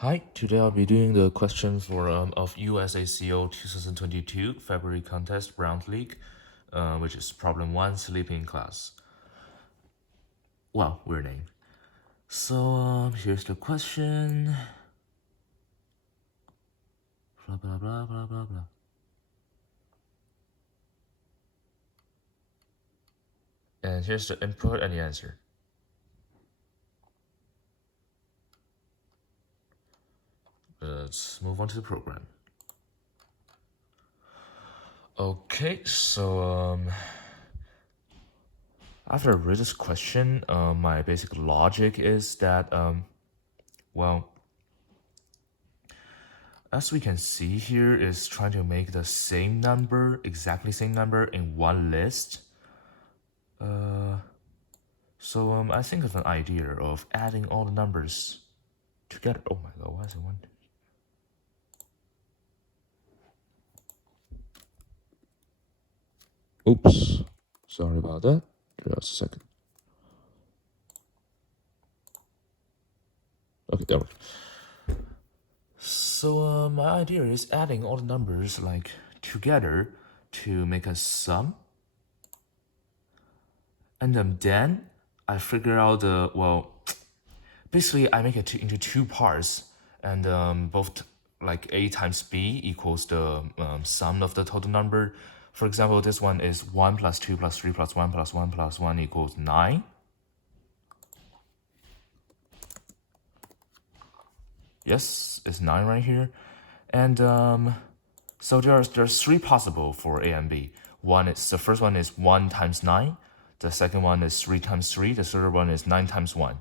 Hi, today I'll be doing the question for of USACO 2022 February contest round league, which is problem 1, sleeping class. Wow, weird name. So here's the question. Blah blah blah blah blah blah. And here's the input and the answer. Let's move on to the program. Okay, so after I read this question, my basic logic is that well, as we can see here, is trying to make the same number, exactly same number in one list. So I think of an idea of adding all the numbers together. Oh my god, why is it one? Oops, sorry about that. Just a second. Okay, there we go. So my idea is adding all the numbers like together to make a sum. And then I figure out the, well, basically I make it into two parts, and both like a times b equals the sum of the total number. For example, this one is 1 plus 2 plus 3 plus 1 plus 1 plus 1 equals 9. Yes, it's 9 right here. And so there's three possible for A and B. The first one is 1 times 9. The second one is 3 times 3. The third one is 9 times 1.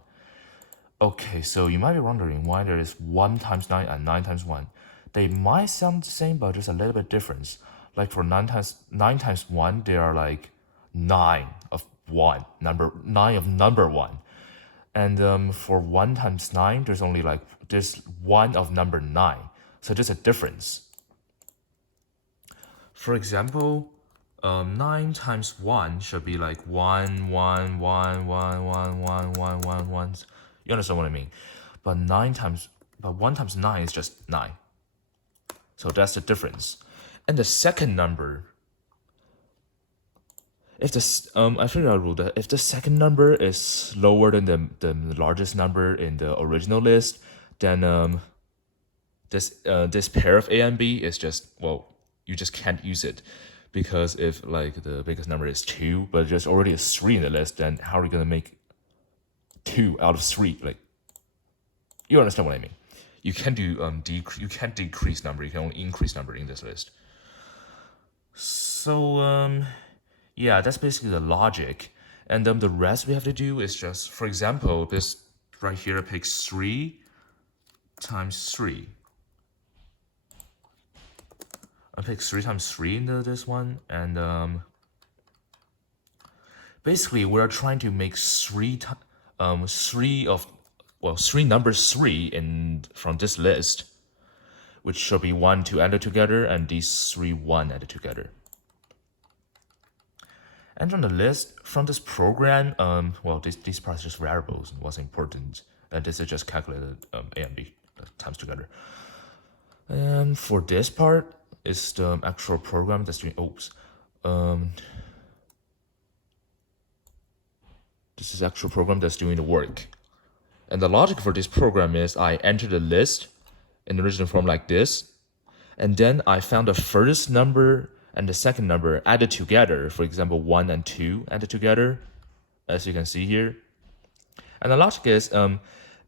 Okay, so you might be wondering why there is 1 times 9 and 9 times 1. They might sound the same, but there's a little bit difference. Like for 9 times 1, they are like 9 of 1, number 1. And for 1 times 9, there's 1 of number 9. So there's a difference. For example, 9 times 1 should be like 1, 1, 1, 1, 1, 1, 1, 1, 1. You understand what I mean? But 1 times 9 is just 9. So that's the difference. And the second number, if I figured out a rule that if the second number is lower than the largest number in the original list, then this pair of A and B is just, well, you just can't use it, because if like the biggest number is 2, but there's already a 3 in the list, then how are you gonna make 2 out of 3? Like, you understand what I mean? You can't do you can't decrease number. You can only increase number in this list. So yeah, that's basically the logic. And then the rest we have to do is just, for example, this right here picks 3 times 3. I pick 3 times 3 into this one, and basically we're trying to make three numbers 3 in from this list, which should be 1, 2 added together, and these 3, 1 added together. And from the list, from this program, these parts are just variables. What's important, and this is just calculated A and B times together. And for this part is the actual program that's doing. This is actual program that's doing the work. And the logic for this program is I enter the list in the original form like this, and then I found the first number and the second number added together. For example, 1 and 2 added together, as you can see here. And the logic is,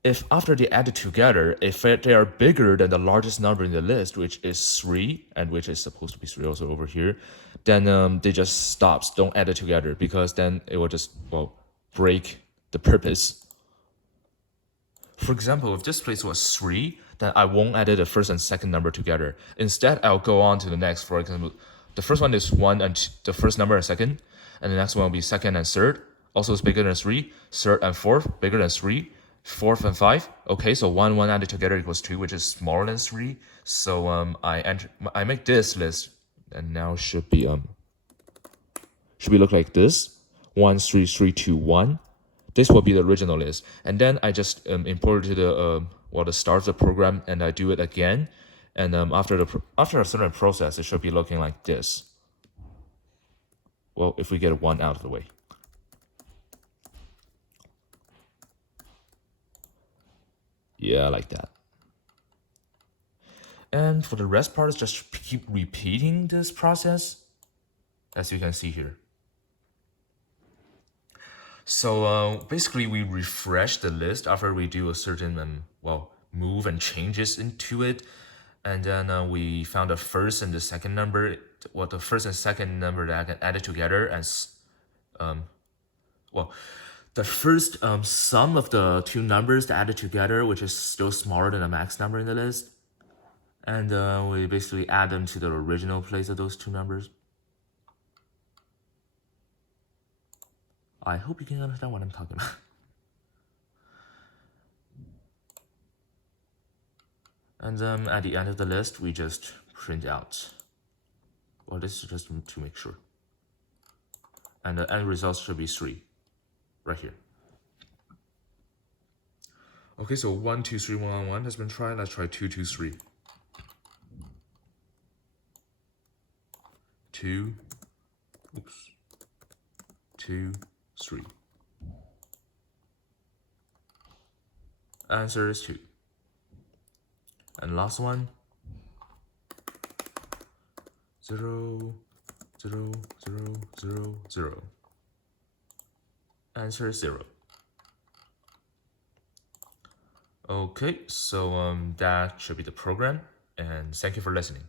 if after they added together, if they are bigger than the largest number in the list, which is 3, and which is supposed to be 3 also over here, then they just stops, don't add it together, because then it will just, break the purpose. For example, if this place was 3, then I won't add the first and second number together. Instead, I'll go on to the next. For example, the first one is 1 and the first number and second, and the next one will be second and third. Also is bigger than 3. Third and fourth, bigger than 3. Fourth and 5. Okay, so 1, 1 added together equals 2, which is smaller than 3. So I make this list, and now should look like this. 1, 3, 3, 2, 1. This will be the original list, and then I just import it to the well, the start of the program, and I do it again. And after a certain process, it should be looking like this. Well, if we get one out of the way. Yeah, like that. And for the rest part, just keep repeating this process, as you can see here. So basically, we refresh the list after we do a certain move and changes into it, and then we found the first and the second number. Well, the first and second number that I can add it together as the first sum of the two numbers that added together, which is still smaller than the max number in the list, and we basically add them to the original place of those two numbers. I hope you can understand what I'm talking about. And then at the end of the list, we just print out. Well, this is just to make sure. And the end result should be 3, right here. Okay, so 1, 2, 3, 1, 1 has been tried. Let's try 2, 2, 3. 2, 2, 3. Answer is 2. And last one, 0, 0, 0, 0, 0. Answer is 0. Okay, so that should be the program, and thank you for listening.